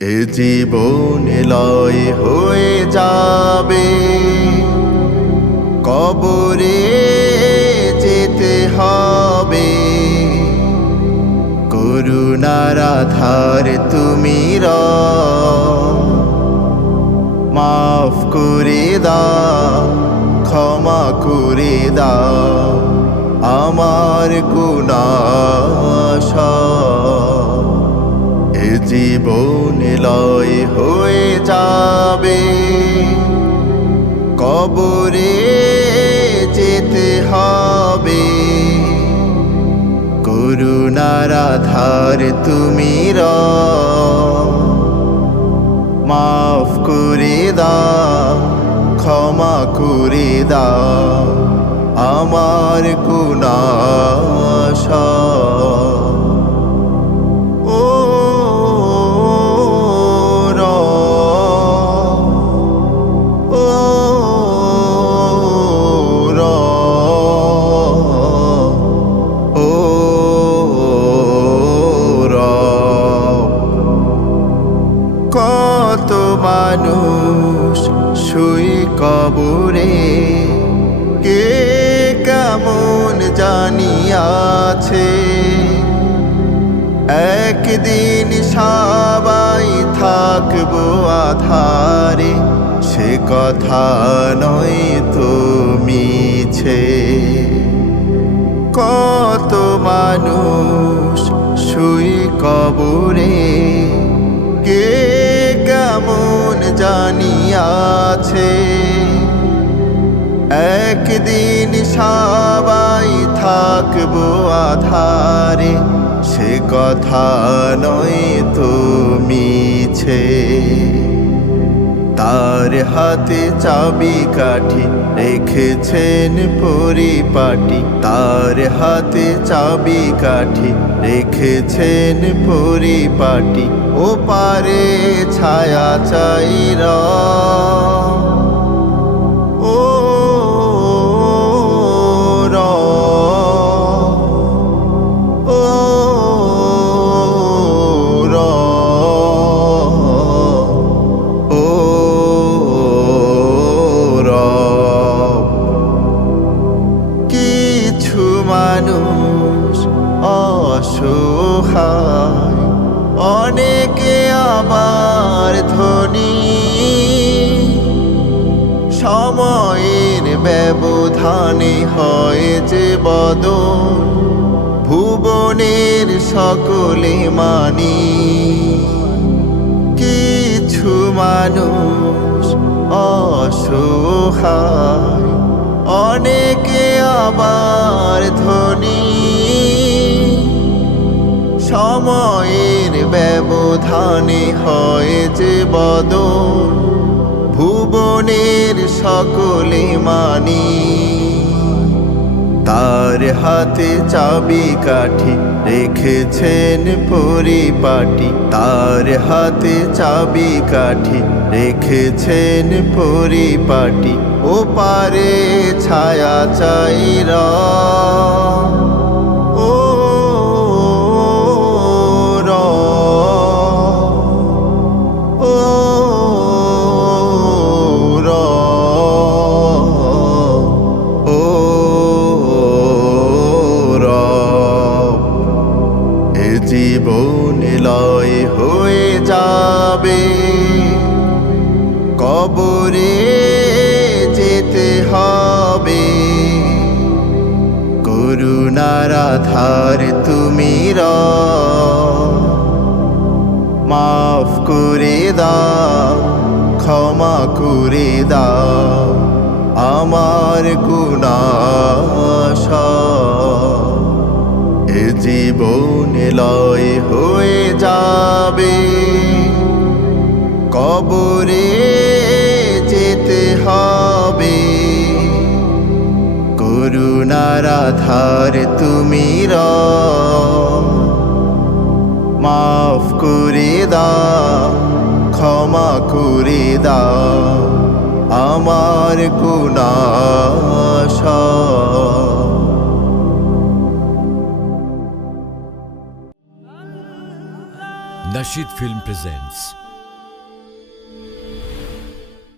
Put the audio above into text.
এ জীবন লয় হয়ে যাবে, কবরে যেতে হবে। করুণার আধার তুমি মাফ করে দাও, ক্ষমা করে দাও আমার গুনাহ। এ জীবন লয় হয়ে যাবে, কবরে যেতে হবে। করুণার আধার তুমি মাফ করে দাও, ক্ষমা করে দাও আমার গুনাহ। কত মানুষ শুই কবরে, কে কেমন জানিয়াছে। একদিন সবাই থাকবো আধারে, সে কথা নয় তো মিছে। কত মানুষ শুই কবরে, কে কেমন জানিয়াছে। একদিন সবাই থাকবো আধারে, সে কথা নয় তো মিছে। তার হাতে চাবি কাঠি রেখেছেন পরিপাটি, তার হাতে চাবি কাঠি রেখেছেন পরিপাটি। ও পারে ছায়া চাইরা, ও মানুষ অসহায়, অনেকে আবার ধনী। সময়ের ব্যবধানে হয় যে বদল, ভুবনের সকলে মানি। কিছু মানুষ অসহায়, অনেকে আবার ধনী। সময়ের ব্যবধানে হয় যে বদল, ভুবনের সকলে মানি। তার হাতে চাবি কাঠি রেখেছেন পরিপাটি, তার হাতে চাবি কাঠি রেখেছেন পরিপাটি। ও পারে ছায়া চাইরা, ও জীবন লয় হয়ে যাবে, কবরে যেতে হবে। করুণার আধার তুমি মাফ করে দাও, ক্ষমা করে দাও আমার গুনাহ। এ জীবন লয় হয়ে যাবে, কবরে যেতে হবে। করুণার আধার তুমি মাফ করে দাও, ক্ষমা করে দাও আমার গুনাহ। Nasheed Film presents